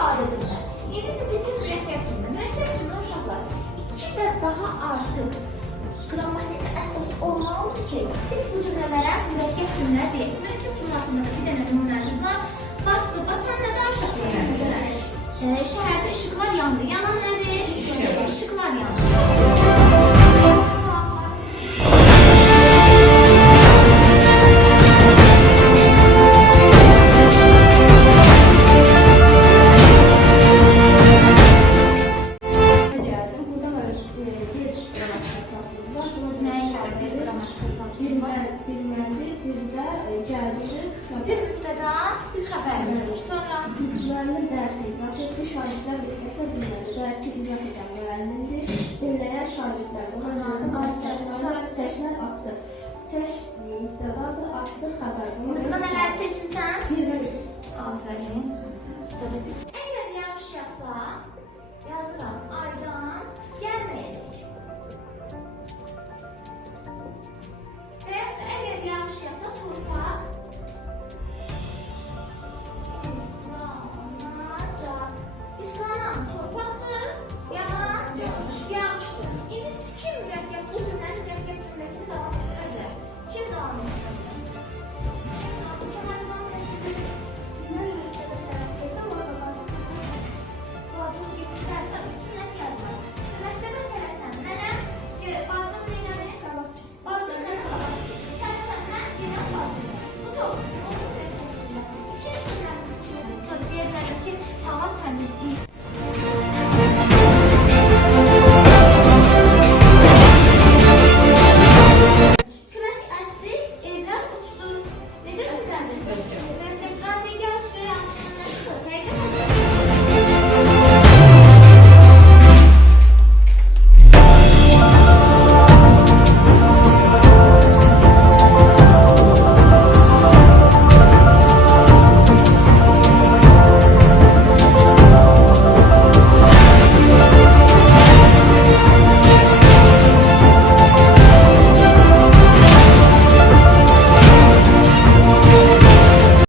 sadə cümlə. İndi seçin mürəkkəb cümlə. Mürəkkəb cümlə uşaqlar 2 və daha artıq qrammatik əsas olmalıdır ki, biz bu cümlələrə mürəkkəb cümlə deyək. Mürəkkəb cümlə haqqında bir dənə nümunəmiz var. Batdı, batan nədən uşaqlar? Şəhərdə işıq var, yandı. Yanan nədir? İşıqlar yandı. Bir mübtəda, bir xəbərimiz. Sonra müəllim dərsi izah etdi, şagirdlər diqqətlə dinlədi. Dərsi izah edən müəllimdir, dinləyən şagirdlərdir. Sonra seçlər açdı. Seç mübtədadır, açdı xəbərdir. burada nələr seçmirsən? 23. Aferin. Əgər yanlış yazsa, yazıram.